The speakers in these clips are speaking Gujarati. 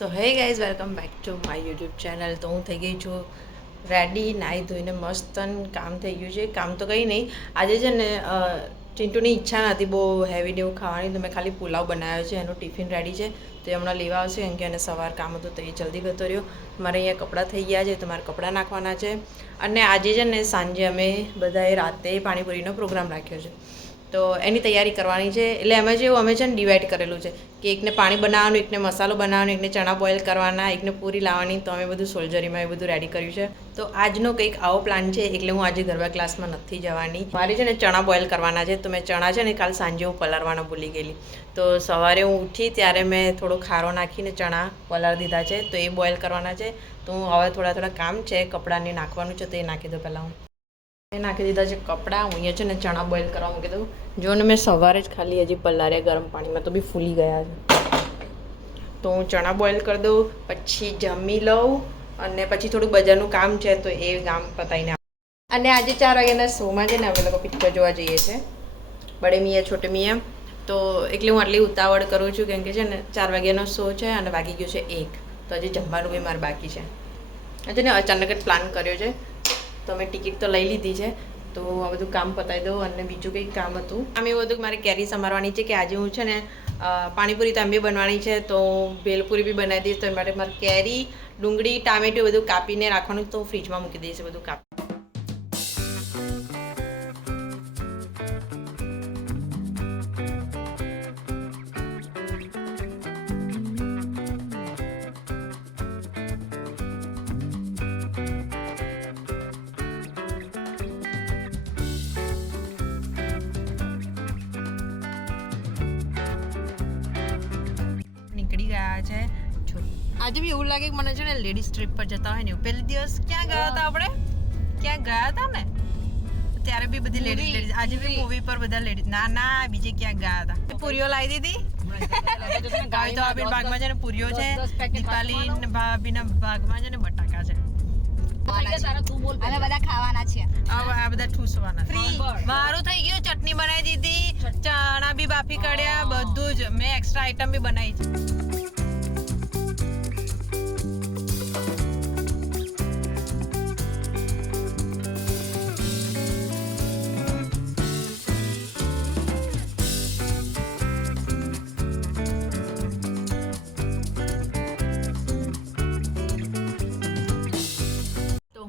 So hey guys welcome back to my YouTube channel. તો હું થઈ ગઈ છું રેડી, નાહી ધોઈને મસ્ત કામ થઈ ગયું છે. કામ તો કંઈ નહીં, આજે છે ને ચિંટુની ઈચ્છા નથી બહુ હેવી ને એવું ખાવાની, તો મેં ખાલી પુલાવ બનાવ્યો છે. એનું ટિફિન રેડી છે, તો એ હમણાં લેવા આવશે, કેમ કે એને સવાર કામ હતું તો એ જલ્દી ગતો રહ્યો. મારે અહીંયા કપડાં થઈ ગયા છે, તો મારે કપડાં નાખવાના છે. અને આજે છે ને સાંજે અમે બધાએ રાતે પાણીપુરીનો પ્રોગ્રામ રાખ્યો છે, તો એની તૈયારી કરવાની છે. એટલે એમાં જેવું અમે છે ને ડિવાઈડ કરેલું છે કે એકને પાણી બનાવવાનું, એકને મસાલો બનાવવાનો, એકને ચણા બોઇલ કરવાના, એકને પૂરી લાવવાની. તો અમે બધું સોલ્જરીમાં એ બધું રેડી કર્યું છે. તો આજનો કંઈક આવો પ્લાન છે, એટલે હું આજે ગરબા ક્લાસમાં નથી જવાની. મારે છે ને ચણા બોઇલ કરવાના છે, તો મેં ચણા છે ને કાલ સાંજે હું પલાળવાના ભૂલી ગયેલી. તો સવારે હું ઉઠી ત્યારે મેં થોડો ખારો નાખીને ચણા પલાળી દીધા છે, તો એ બોઇલ કરવાના છે. તો હું હવે થોડા કામ છે, કપડાંને નાખવાનું છે, તો એ નાખી દઉં પહેલાં. હું નાખી દીધા છે કપડાં. હું અહીંયા છે ને ચણા બોઇલ કરવા મૂકી દઉં. જો ને મેં સવારે જ ખાલી હજી પલાળ્યા ગરમ પાણીમાં, તો બી ફૂલી ગયા છે. તો હું ચણા બોઇલ કરી દઉં, પછી જમી લઉં, અને પછી થોડું બજારનું કામ છે, તો એ કામ પતાવીને. અને આજે 4 વાગ્યાના શોમાં છે ને અમે લોકો પિક્ચર જોવા જઈએ છીએ, બડે મિયાં છોટે મિયાં. તો એટલે હું આટલી ઉતાવળ કરું છું, કેમ કે છે ને 4 વાગ્યાનો શો છે અને વાગી ગયો છે 1. તો હજી જમવાનું બી મારે બાકી છે. આજે ને અચાનક જ પ્લાન કર્યો છે, તો મેં ટિકિટ તો લઈ લીધી છે. તો આ બધું કામ પતાવી દઉં. અને બીજું કંઈક કામ હતું, આમ એવું હતું કે મારે કેરી સમારવાની છે, કે આજે હું છે ને પાણીપુરી તો બી બનવાની છે, તો ભેલપુરી બી બનાવી દઈશ. તો એ માટે મારે કેરી, ડુંગળી, ટામેટું બધું કાપીને રાખવાનું, તો ફ્રીજમાં મૂકી દઈશ બધું કાપી. નીકળી ગયા છે. આજે બી એવું લાગે કે મને છે ને લેડીઝ ટ્રીપ પર જતા હોય ને. પહેલી દિવસ ક્યાં ગયા હતા આપણે? ક્યાં ગયા હતા ને ત્યારે બી બધી લેડીઝ. આજે બી મૂવી પર બધા લેડીઝ. ના બીજે ક્યાં ગયા હતા. પૂરીઓ લાવી દીધી. ગાવી તો બાગમાં છે ને પૂરીઓ છે, દીપાલી ભાભીના બાગમાં છે ને બટાકા છે. બધા ખાવાના છે. આ બધા ઠૂસવાના. મારું થઈ ગયું, ચટણી બનાવી દીધી, ચણા બી બાફી કાઢ્યા, બધું જ. મેં એક્સ્ટ્રા આઈટમ બી બનાવી છે.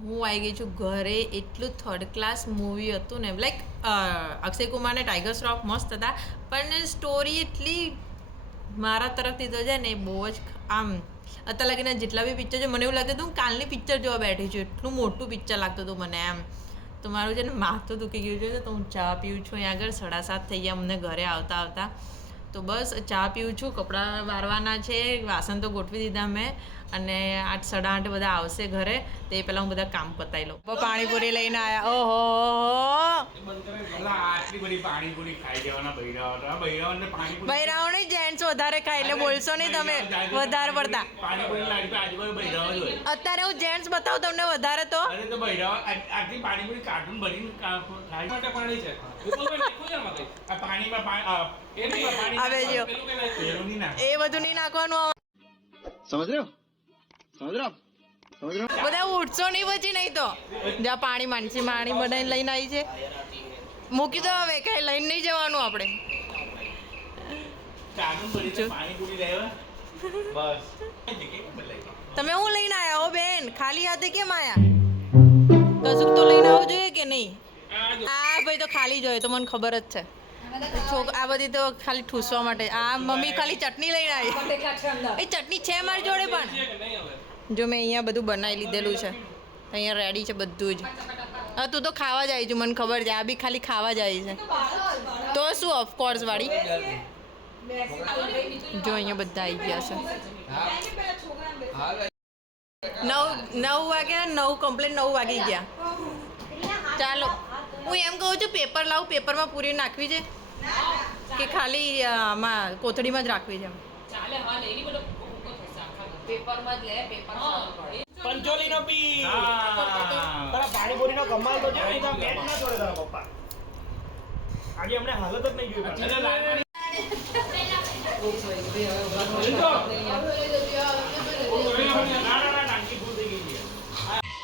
હું આવી ગઈ છું ઘરે. એટલું થર્ડ ક્લાસ મૂવી હતું ને, લાઈક અક્ષય કુમાર ને ટાઈગર શ્રોફ મસ્ત હતા, પણ સ્ટોરી એટલી મારા તરફથી તો છે ને બહુ જ આમ અત્યારે લાગીને જેટલા બી પિક્ચર છે, મને એવું લાગતું હતું હું કાલની પિક્ચર જોવા બેઠી છું. એટલું મોટું પિક્ચર લાગતું હતું મને એમ. તો મારું છે ને માથું દુખી ગયું છે, તો હું ચા પીવું છું. અહીંયા આગળ 7:30 થઈ ગયા અમને ઘરે આવતા. તો બસ ચા પીવું છું. કપડાં વારવાના છે, વાસણ તો ગોઠવી દીધા મેં. અને 8, 8:30 બધા આવશે ઘરે, તે પહેલાં હું બધા કામ પતાવી લઉં. પાણીપુરી લઈને આવ્યા. ઓહો, બૈરાઓને જેન્ટ્સ વધારે ખાય, એટલે બોલશો નહીં તમે વધારે પડતા. અત્યારે હું જેન્ટ્સ બતાવું તમને વધારે તો. હવે જો એ બધું નહીં નાખવાનું. સમજ રહ્યો? બધા ઉઠશો નહીં પછી, નહીં તો જ્યાં પાણી બનાવીને લઈને આવી છે. મૂકી દો હવે, કઈ લઈને નહીં જવાનું આપણે. તમે હું લઈને આવ્યા હો બેન? ખાલી હાથે કેમ આયા? કશુંક તો લઈને આવવું જોઈએ કે નહીં? આ ભાઈ તો ખાલી જોઈએ, તો મને ખબર જ છે. આ બધી તો ખાલી ઠૂસવા માટે. આ મમ્મી ખાલી ચટણી લઈને આવી. એ ચટણી છે મારી જોડે, પણ જો મેં અહીંયા બધું બનાવી લીધેલું છે, અહીંયા રેડી છે બધું જ. હા, તું તો ખાવા જાય છે, મને ખબર છે. આ બી ખાલી ખાવા જાય છે, તો શું ઓફકોર્સ વાળી. જો અહીંયા બધા આવી ગયા છે. 9 વાગ્યા, 9 કમ્પ્લીટ 9 વાગી ગયા. ચાલો, હું એમ કહું છું પેપર લાવું. પેપરમાં પૂરી નાખવી છે કે ખાલી આમાં કોથળીમાં જ રાખવી છે? પેપરમાં જ લે. પંચોલીનો પી તારા પાણીપુરીનો કમાલ તો છે, નહીં તો મેચ ના છોડે તારા પપ્પા. આજે હમણાં હાલત જ નહીં જોઈ.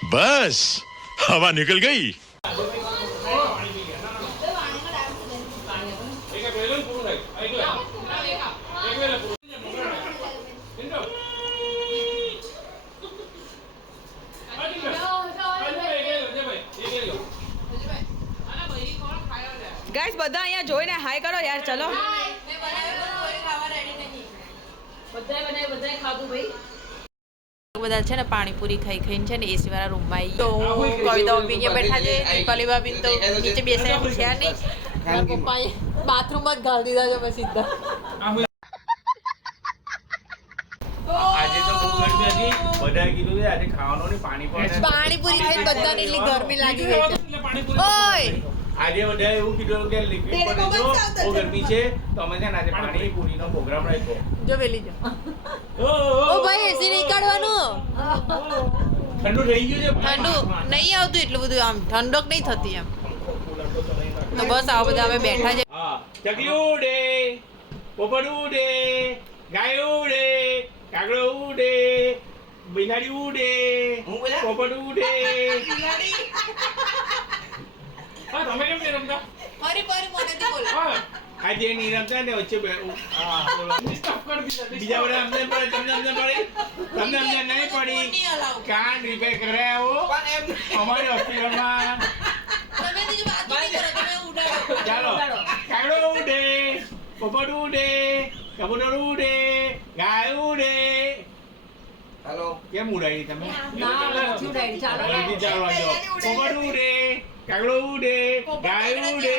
बस हवा निकल गई. ગાઈસ બધા અહીંયા જોઈને હાય કરો યાર ચલો બધા છે ને પાણીપુરી ખાઈ ખાઈને છે ને એસી વાળા રૂમમાં આવી તો કવિતા બી અહીંયા બેઠા છે દીપાલી ભાભી તો નીચે બેસે છે નહીં પપ્પાએ બાથરૂમમાં જ ગાળી દીધા છે પછી સીધા આજે તો બહુ ગરમી હતી બધાએ કીધું કે આજે ખાવાનું નહીં પાણીપુરી ખાઈને બધાને એટલી ગરમી લાગી ગઈ છે ઓય આજે બધા એવું કીધું કે લિક્વિડ પર દેજો બહુ ગરમી છે તો અમે છે ને આજે પાણીપુરીનો પ્રોગ્રામ રાખ્યો જો વેલી જો ઓ ભાઈ એસી નહીં કાઢવાનું ઠંડુ થઈ ગયું છે ઠંડુ નહીં આવતું એટલું બધું આમ ઠંડક નહીં થતી એમ તો બસ આવા બધા અમે બેઠા છે હા ચકલી ઉડે પોપટ ઉડે ગાય ઉડે કાગડો ઉડે બિલાડી ઉડે પોપટ ઉડે હા તમે કેમ નહીં રમતા ફરી ફરી મોઢેથી બોલો હા આજે નહીં રમતા ને વચ્ચે હા બોલો સ્ટોપ કરી દીધા બીજા બધા અમને પડે તમને નહીં પડી કાન રિપેર કરે આવો અમારી હોસ્પિટલમાં તમે બીજું વાત નહીં કરો તમે ઉડાડો ચાલો કાગડો ઉડે પોપટ ઉડે કબૂતર ઉડે ગાય ઉડે હેલો કેમ ઉડાડી તમે ચાલો પોપટ ઉડે કાગડો ઉડે गाय उड़े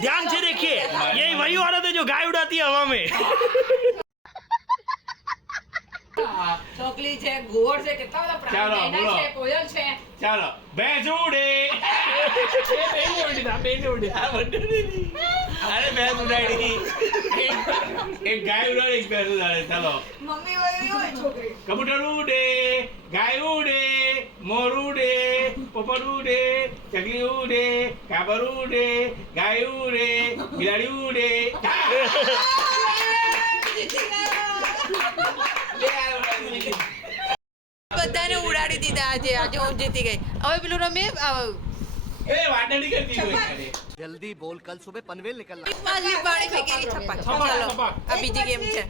ध्यान से देखिए यही वही औरत है जो गाय उड़ाती है हवा में ચોકલી છે ઘોડ છે કેટલા બધા ચાલો, પ્રાણી બોલો. છે કોયલ છે ચાલો ભેંસ ઉડે અરે ભેંસ ઉડાડી એક ગાય ઉડાડી એક ભેંસ ઉડાડે ચાલો મમ્મી હોય છોકરી કબૂતર ઉડે ગાય ઉડે મોર ઉડે પોપટ ઉડે ચકલી ઉડે કાબર ઉડે ગાય ઉડે બિલાડી ઉડે બધાને ઉડાડી દીધા આજે હું જીતી ગઈ હવે પેલું રમીએ એ વાત નથી કરતી કોઈ તારે. जल्दी बोल कल सुबह पनवेल निकलना પાછલી પાણી ફેંકેલી છપાક છપાક, ચાલો છપાક. આ બીજી ગેમ છે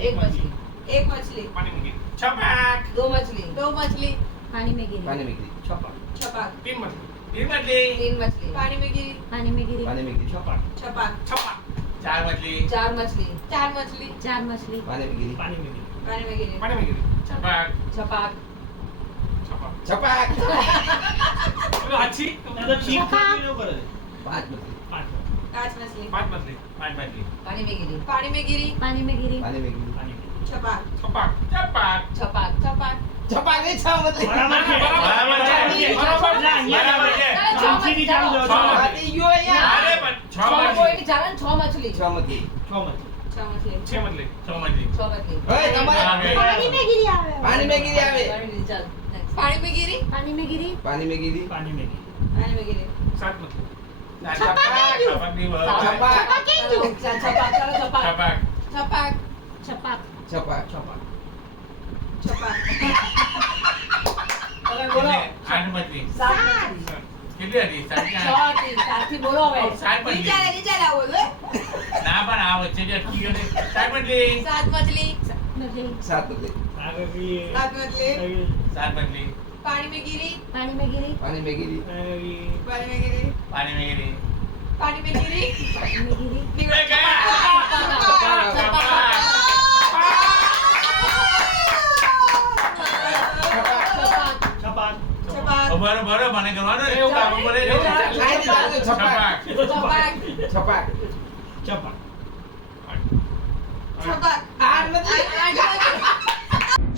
एक मछली एक मछली પાણી મૂકી છપાક दो मछली દો મછલી पानी में गिरी पानी में गिरी છપાક छपाक तीन मछली तीन मछली तीन मछली પાણી में ગીરી पानी में गिरी पानी में गिरी छपाक छपाक छपाक चार मछली चार मछली ચાર મછલી चार मछली पानी में गिरी पानी में गिरी पानी में गिरी पानी में गिरी छपाक छपाक छपाक छपाक चलो अच्छी पांच मछली कांच मछली पांच मछली पांच मछली पानी में गिरी પાણી में ગીરી पानी में गिरी पानी में गिरी पानी में छपाक छपाक छपाक छपाक છપાક छपाक नहीं छह मछली हाथी यो है यार कोई की चालन छह मछली छह मछली छह मछली छह मछली छह मछली ओए तुम्हारे पानी में गिरी आवे पानी में गिरी आवे पानी में गिरी चल next. પાણી में ગીરી पानी में गिरी पानी में गिरी पानी में गिरी सात मछली छपाक छपाक नहीं बोला छपाक छपाक चलो छपाक छपाक છપાક छपाक छपाक छपाक छपाक अरे बोलो आठ मछली सात मछली कितनी હતી साथी बोलो હવે સાત મછલી ના પણ આ વચ્ચે જે અટકી ગયો ને સાત મછલી સાત મછલી सात मछली સાત મછલી સાત મછલી પાણી में ગીરી पानी में गिरी पानी में गिरी પાણી में ગીરી पानी में गिरी પાણી में ગીરી पानी में गिरी निकल गया છપાક બરો બરો મને કરવાનો રે એવું કામ બોલે રે लाइन डाल दो छपाक छपाक છપાક छपाक છપાક आठ मछली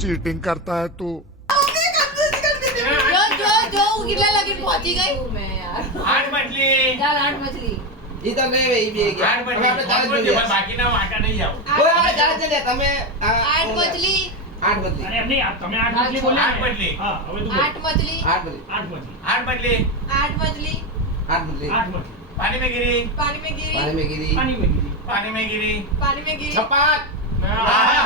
चीटिंग करता है तू. જો હું કેટલા લગીન પહોંચી ગઈ तू मैं यार આઠ મછલી चल आठ मछली ये तो गए ये भी गया આઠ अब મછલી આપણે ચાર બોલ જ બોલ બાકીના વાટા નહીં આવો ઓય આપણે ચાર જ જઈએ તમે આઠ મછલી आठ मछली अरे नहीं आप तुम्हें आठ मछली बोले આઠ મછલી हाँ अबे तू આઠ મછલી आठ मछली आठ मछली આઠ મછલી આઠ મછલી आठ मछली आठ मछली पानी में गिरी पानी में गिरी પાણી में गिरी पानी में गिरी पानी में गिरी पानी में गिरी छपाक पानी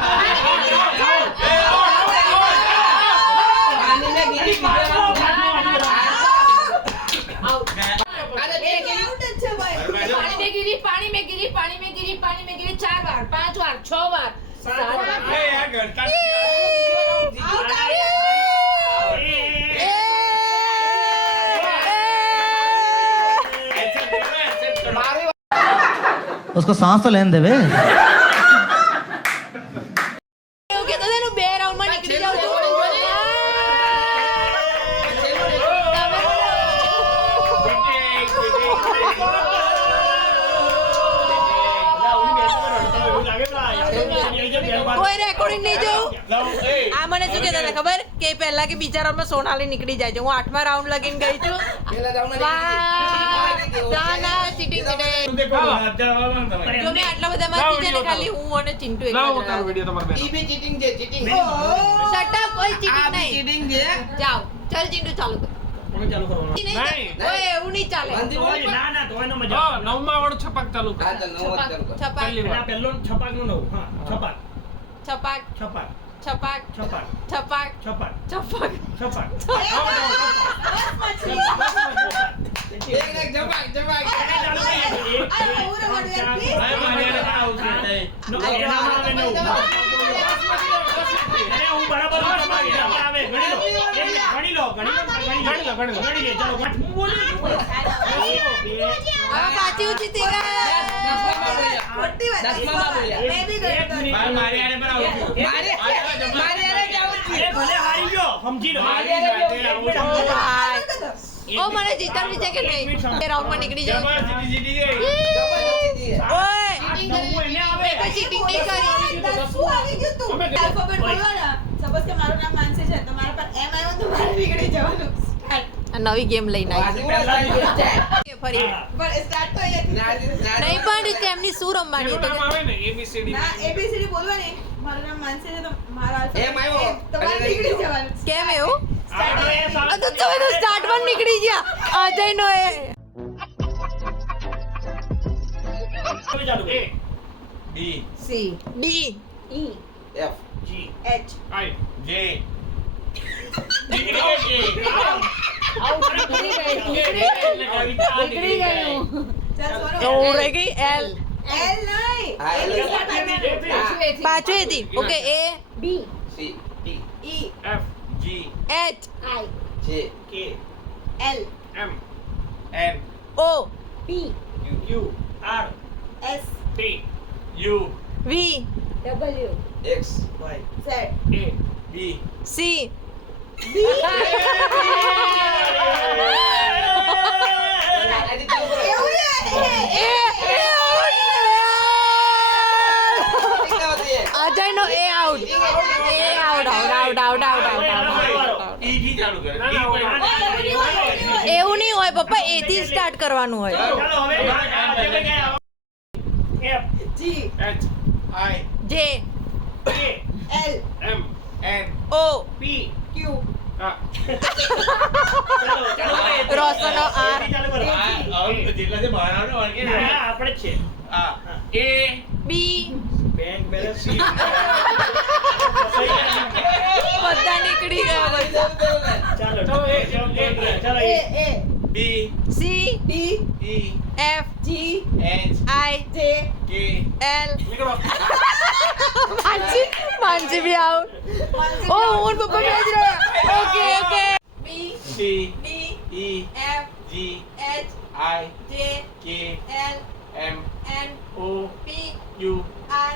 પાણી में गिरी पानी में गिरी पानी में गिरी पानी में गिरी पानी में गिरी 4 बार 5 बार 6 बार 7 बार यार घंटा उसको सांस तो लेने देवे એવું કહેતો હતો ને 2 રાઉન્ડ માં નીકળી જાવ તો કોઈ રેકોર્ડિંગ નહીં જોઉં આ મને શું કહેતા હતા ખબર કે પહેલા કે બીજા રાઉન્ડમાં સોનાલી નીકળી જાય છે હું 8મા રાઉન્ડ લગીને ગઈ છું પેલા રાઉન્ડ ના ના ચીટિંગ કરે જો મેં આટલા બધા માંથી છે ને ખાલી હું અને ચિંટુ એક જ રહ્યા. ઈ બી ચીટિંગ છે ચીટિંગ Shut up, કોઈ ચીટિંગ આ બી નહીં ચીટિંગ છે જાઓ ચાલ ચિંટુ ચાલુ કર ચાલુ કરવાનું નહીં ઓય એવું નહીં ચાલે ના ના તો એનો મજા નવમા વાળું છપાક ચાલુ હા ચાલ નવ જ ચાલુ કર છપાક આ પહેલો છપાક નો નવ હા છપાક છપાક છપાક છપાક છપાક છપાક છપાક છપાક છપાક એક એક જપાક જપાક હું બરાબર આવે ગણી લો ચાલો હું બોલી હવે પાછી ઊંચી થઈ ગઈ દસમામાં બોલ્યા મારી આને પર આવું મારે અરે જાવું એ ભલે હારી ગયો સમજી લો ઓ મને જીતવાની છે કે નહીં બે રાઉન્ડમાં નીકળી જાવ જીતી ગઈ જબરદસ્તી ઓય નવું એને આવે મેં કોઈ ચીટિંગ નહીં કરી આલ્ફાબેટ બોલો ને સપોઝ કે મારું નામ માનસી છે તો મારા પર એમ આવ્યો તો મારે નીકળી જવાનું આ નવી ગેમ લઈને આવી કે ફરી પણ સ્ટાર્ટ તો અહીંયા નહીં પણ તેમની શું રમવાની તો આવે ને ABCD ના એબીસીડી બોલવાની મારું નામ માનસી છે તો મારો એમ આવ્યો. આલ્ફાબેટ તમારે નીકળી જવાનું કેમ એવું આ તો તમે તો સ્ટાર્ટમાં નીકળી ગયા અજય નો એ ચાલુ A B C D E F G H I J નીકળી ગઈ નીકળી ગયું ચાલ સોનો તો રહી ગઈ એલ એલ નહીં હા, L. પાછું હતી okay A B C D E F G H I J K L M N O P Q R S T U V W X Y Z A B C એવું એ અજય નો એ આઉટ એ આઉટ E થી ચાલુ કરે એવું નહીં હોય પપ્પા એ થી સ્ટાર્ટ કરવાનું હોય ચાલો હવે F G H I J A L M N O P Q હા ચાલો રોશનનો આર ચાલુ કરો હવે જેટલા છે બહાર આવવાનો ઓળખી ને હા આપણે જ છે આ A બી બેંક બેલેન્સ બધા નીકળી ગયા બધા ચાલો ચાલો A A B C D E F G I H J K L નીકળો માનસી બી આઉટ ઓ હું પપ્પા મેચ રહ્યા okay okay B C D E F G H I J K L M N O P Q R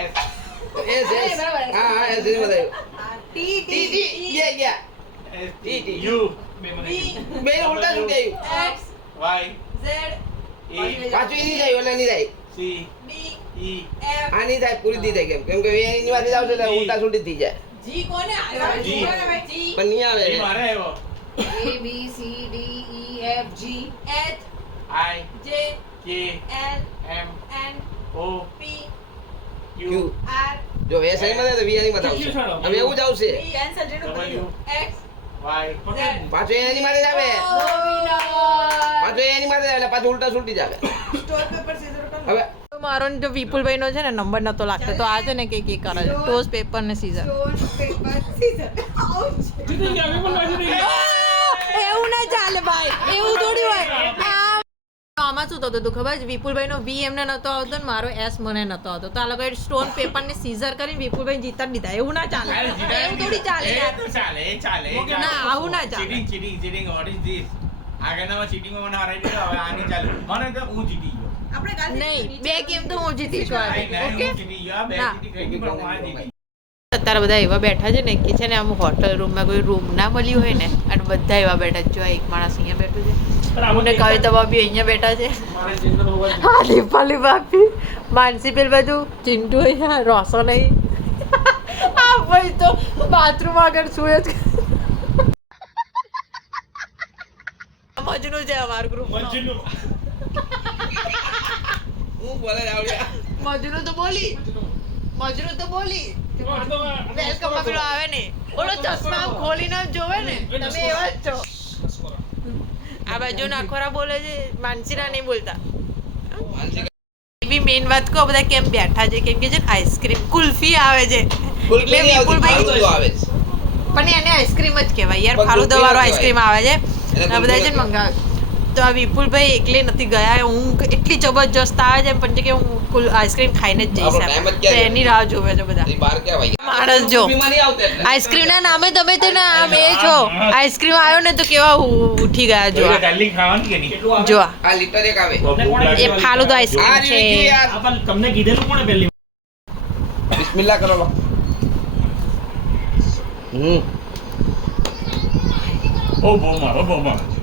S S S હા હા એસ એસ બતાવ્યું ટી ટી ટી ટી ગયા S T, T. U B બે ઉલટા છૂટી આવ્યું એક્સ Y ઝેડ પાછું ઈ નહીં જાય ઓલા નહીં જાય C ડી E એફ આ નહીં થાય પૂરી નહીં થાય કેમ કે એની વાત આવશે એટલે ઉલટા છૂટી થઈ જાય જી કોને આવ્યો જી. જી પણ નહીં E આવે મારે આવ્યો A B C D E F G H I J K L M N O P Q Q R જો એસ નહીં બતાવે તો વી નહીં બતાવશે હવે એવું જ આવશે કેન્સલ જેનું W એક્સ વાય પાછો એની માથે જ આવે પાછો એની માથે જ આવે એટલે પાછું ઉલટા સુલટી જ આવે સ્ટોર પેપર સીઝર કરો હવે મારો ને જો વિપુલભાઈ નો છે ને નંબર નતો લાગતો તો આ છે ને કે કરે છે ટોસ પેપર ને સીઝર સ્ટોન પેપર સીઝર એવું ના ચાલે ભાઈ એવું થોડી હોય આમાં શું થતું હતું ખબર છે વિપુલભાઈ નો વી એમને નતો આવતો ને મારો એસ મને નતો આવતો તો આ લોકોએ સ્ટોન પેપર ને સીઝર કરીને વિપુલભાઈ જીતા દીધા એવું ના ચાલે એવું થોડી ચાલે યાર ચાલે ના આવું ના ચાલે ચીટિંગ વોટ ઇઝ ધીસ આગળનામાં ચીટિંગમાં મને હરાઈ દીધો હવે આ નહીં ચાલે મને તો હું જીતી ગયો આપણે કાલ નહીં બે ગેમ તો હું જીતી છું આજે નહીં, ઓકે હું જીતી ગયો બે ના. જીતી ગઈ પણ હું આ જીતી અત્યારે બધા એવા બેઠા છે ને કે છે ને આમ હોટલ રૂમમાં કોઈ રૂમ ના મળ્યું હોય ને અને બધા એવા બેઠા છે જો એક માણસ અહીંયા બેઠું છે અને કવિતા ભાભી અહીંયા બેઠા છે હા દીપાલી ભાભી માનસી પેલ બાજુ ચિંટુ અહીંયા રોશન અહીં આ ભાઈ તો બાથરૂમ આગળ સુએ છે મજનું છે અમારું ગ્રુપ હું બોલે રાવડિયા મજનું તો બોલી વેલકમ માં પેલો આવે ને ઓલો ચશ્મા આમ ખોલીને જોવે ને તમે એવા જ છો આ બાજુ નાખોરા બોલે છે માનસીના નહીં બોલતા એવી મેઇન વાત કહો બધા કેમ બેઠા છે કેમ કે છે આઈસ્ક્રીમ કુલ્ફી આવે છે એટલે વિપુલભાઈ આવે છે પણ એને આઈસ્ક્રીમ જ કહેવાય યાર ફાલુદા વાળો આઈસ્ક્રીમ આવે છે આ બધા છે ને મંગાવે તો આ વિપુલભાઈ એકલે નથી ગયા ઊંઘ એટલી જબરજસ્ત આવે છે પણ છે કે હું આઈસ્ક્રીમ ખાઈને જ જઈશ તો એની રાહ જોવે છે બધા બહાર ક્યાં ભાઈ માણસ જો આઈસ્ક્રીમ ના નામે તમે તો ના આમ એ છો આઈસ્ક્રીમ આવ્યો ને તો કેવા ઉઠી ગયા જો ડાર્લિંગ ખાવાની કે નહીં જો આ લીટર એક આવે એ ફાલુદા આઈસ્ક્રીમ આ છે રીવી યાર તમને કીધેલું કોણે પહેલી બિસ્મિલ્લાહ કરો લો ઓ બહુ મારો